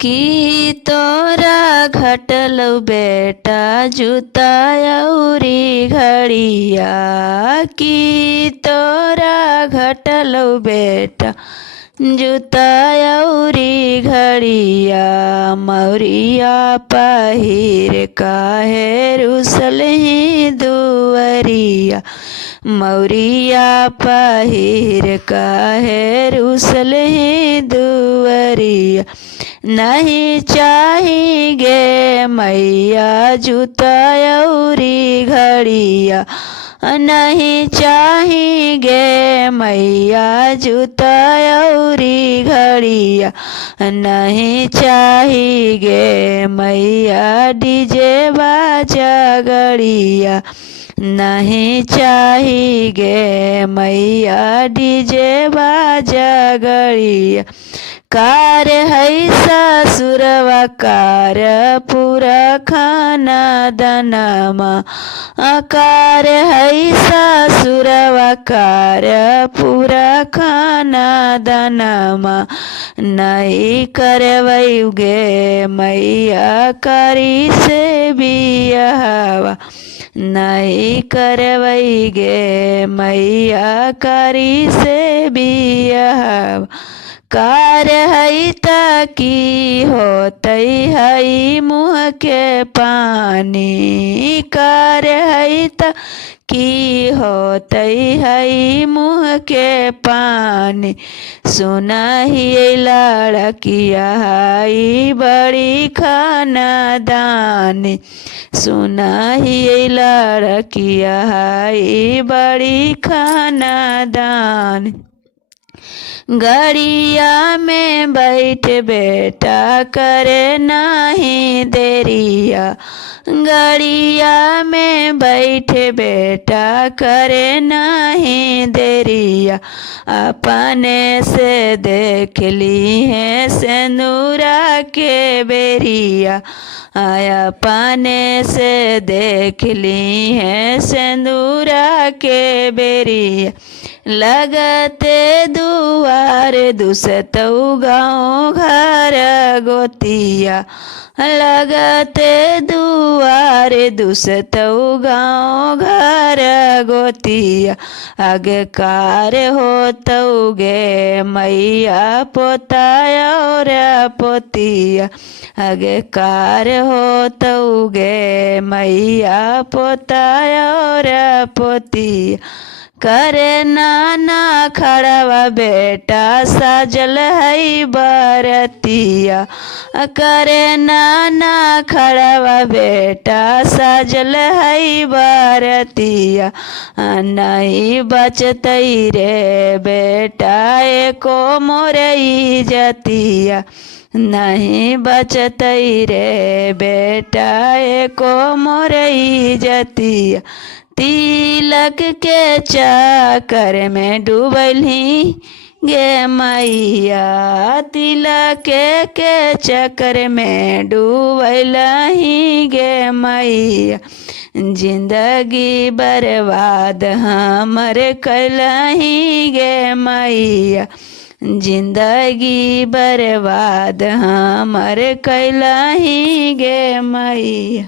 कि तोरा घटलौ बेटा जूता अउरी घड़िया। कि तोरा घटलौ बेटा जूता अउरी घड़िया। मौरिया पहिर काहे रुसलही दुअरिया। मौरिया पहिर काहे रुसलही दुअरिया। नहीं चाही गे मैया जूता अउरी घड़िया। नहीं चाही गे मैया जूता अउरी घड़िया। नहीं चाही गे मैया डीजे बाजा गड़िया। नहीं चाही गे मैया डीजे बाजा गड़िया। कार है ससुरवा कार पूरा खाना दनमा। कार है ससुरवा कार पूरा खाना दनमा। नहीं करवै गे मैया करी से बियाहवा। नहीं करवै गे मैया करी से बियाहवा। कार है ताकि होतै है मुँह के पानी। कार है ताकि होतै है मुँह के पानी। सुनहि लड़किया है बड़ी खानदानी। सुनहि लड़किया है बड़ी खानदानी। गड़िया में बैठ बेटा करे नहीं देरिया। गड़िया में बैठ बेटा करे नहीं देरिया। अपने से देख ली है सिंदूरा के बेरिया। अपने से देख ली है सिंदूरा के बेरिया। लगते दुआर दुसतौ गाँव घर गोतिया। लगते दुआर दुसतौ गाँव घर गोतिया। आगे कार होतौ गे मैया पोता और पोतिया। आगे कार होतौ गे मैया पोता और पोतिया। करे नाना खड़वा बेटा साजल है बरतिया। करे नाना खड़वा बेटा साजल है बरतिया। नहीं बचतै रे बेटा एको मोरई जतिया। नहीं बचतै रे बेटा एको मोरई जतिया। तिलक के चक्कर में डूबलही गे मैया। तिलक के चक्कर में डूबलही गे मैया। जिंदगी बर्बाद हमर कैलही गे मैया। जिंदगी बर्बाद हमर कैलही गे मैया।